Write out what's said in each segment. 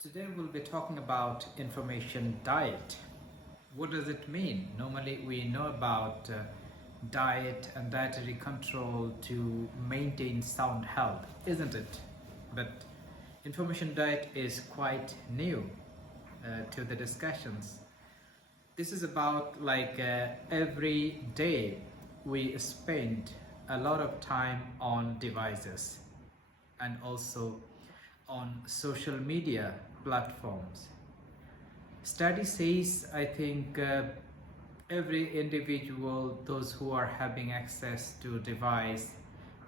Today we'll be talking about information diet. What does it mean? Normally we know about diet and dietary control to maintain sound health, isn't it? But information diet is quite new to the discussions. This is about every day we spend a lot of time on devices and also on social media platforms. Study says, I think, every individual, those who are having access to device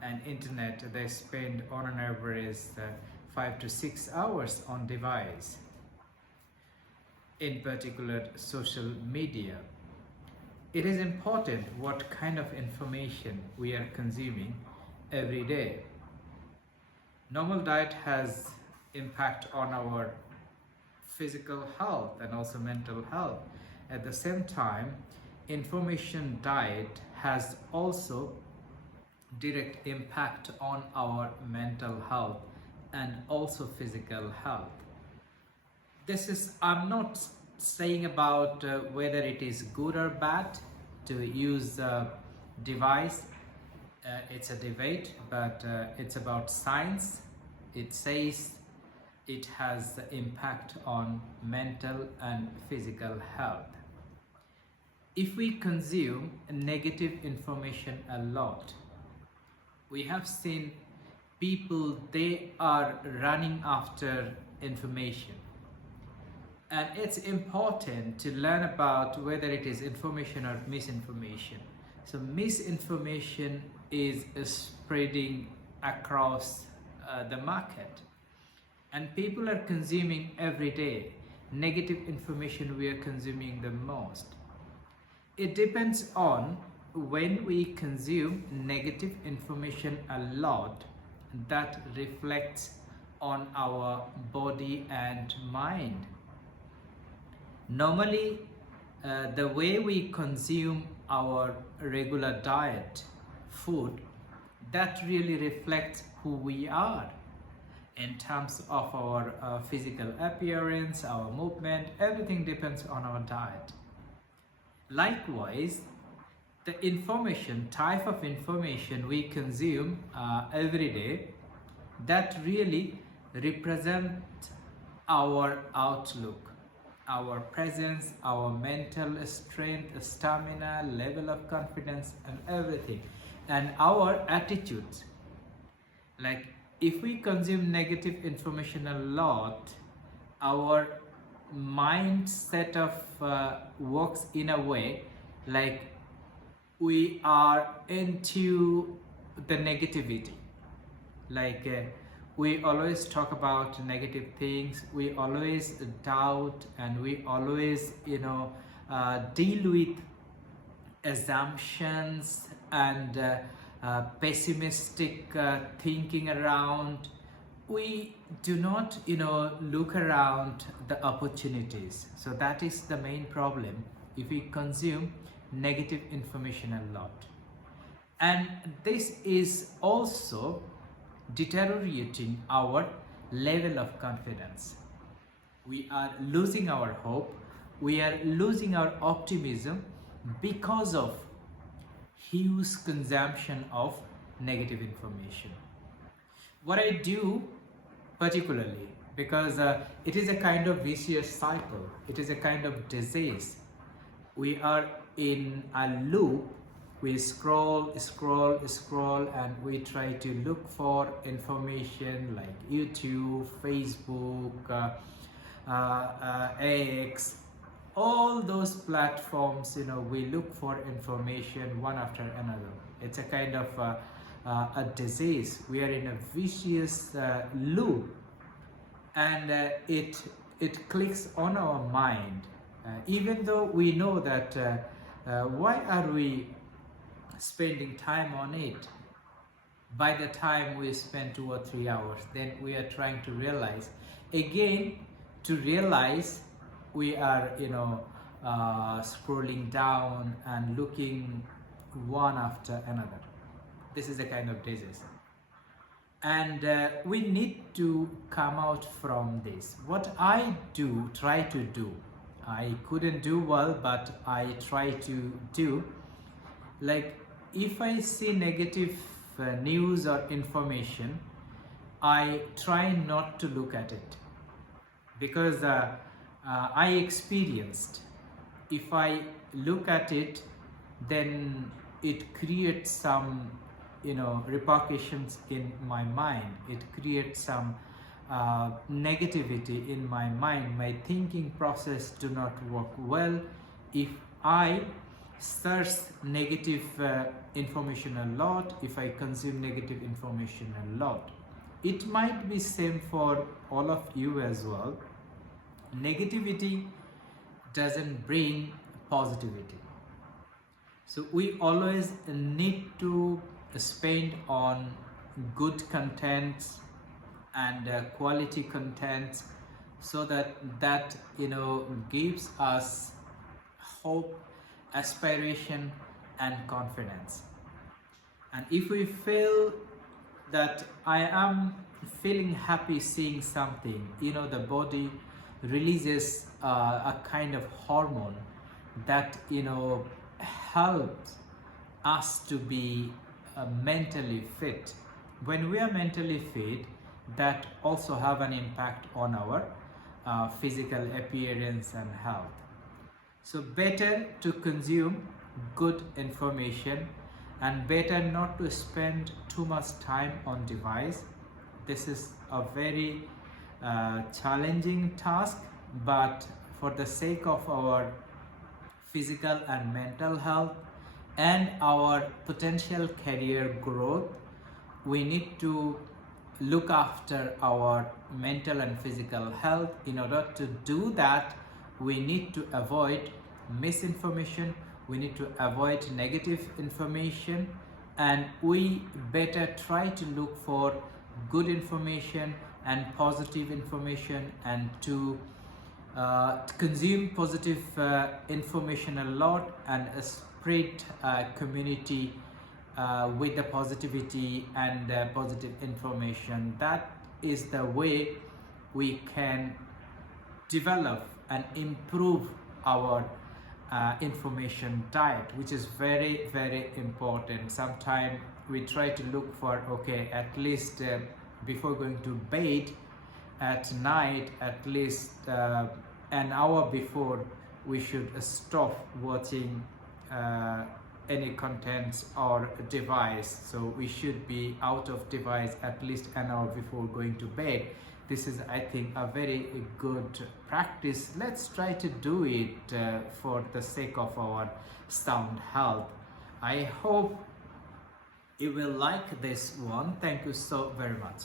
and internet, they spend on an average 5 to 6 hours on device, in particular social media. It is important what kind of information we are consuming every day. Normal diet has impact on our physical health and also mental health. At the same time, information diet has also direct impact on our mental health and also physical health. I'm not saying about whether it is good or bad to use a device. It's a debate, but it's about science. It says it has the impact on mental and physical health. If we consume negative information a lot, we have seen people, they are running after information. And it's important to learn about whether it is information or misinformation. So misinformation is spreading across the market, and people are consuming every day. Negative information we are consuming the most. It depends on when we consume negative information a lot, that reflects on our body and mind. Normally, the way we consume our regular diet, food, that really reflects who we are in terms of our physical appearance, our movement. Everything depends on our diet. Likewise, the type of information we consume every day, that really represent our outlook, our presence, our mental strength, stamina, level of confidence, and everything, and our attitudes. Like, if we consume negative information a lot, our mindset of works in a way like we are into the negativity. We always talk about negative things, we always doubt, and we always deal with assumptions and pessimistic thinking around. We do not look around the opportunities. So that is the main problem if we consume negative information a lot. And this is also deteriorating our level of confidence. We are losing our hope, we are losing our optimism because of huge consumption of negative information. What I do particularly, because it is a kind of vicious cycle, it is a kind of disease. We are in a loop. We scroll, and we try to look for information like YouTube, Facebook, X, all those platforms. We look for information one after another. It's a kind of a disease. We are in a vicious loop, and it clicks on our mind, even though we know that why are we spending time on it. By the time we spend 2 or 3 hours, then we are trying to realize again, we are scrolling down and looking one after another. This is a kind of disease. and we need to come out from this. What I try to do, I couldn't do well, but I try to do, like, if I see negative news or information, I try not to look at it, because I experienced, if I look at it, then it creates some, repercussions in my mind. It creates some negativity in my mind. My thinking process do not work well if I search negative information a lot, if I consume negative information a lot. It might be same for all of you as well. Negativity doesn't bring positivity. So we always need to spend on good contents and quality contents, so that gives us hope, aspiration and confidence. And if we feel that I am feeling happy seeing something, the body releases a kind of hormone that helps us to be mentally fit. When we are mentally fit, that also have an impact on our physical appearance and health. So better to consume good information, and better not to spend too much time on device. This is a very challenging task, but for the sake of our physical and mental health and our potential career growth, we need to look after our mental and physical health. In order to do that, we need to avoid misinformation, we need to avoid negative information, and we better try to look for good information and positive information, and to consume positive information a lot, and spread community with the positivity and positive information. That is the way we can develop and improve our information diet, which is very, very important. Sometimes we try to look for, okay, at least before going to bed at night, at least an hour before, we should stop watching any contents or device. So we should be out of device at least an hour before going to bed. This is, I think, a very good practice. Let's try to do it for the sake of our sound health. I hope you will like this one. Thank you so very much.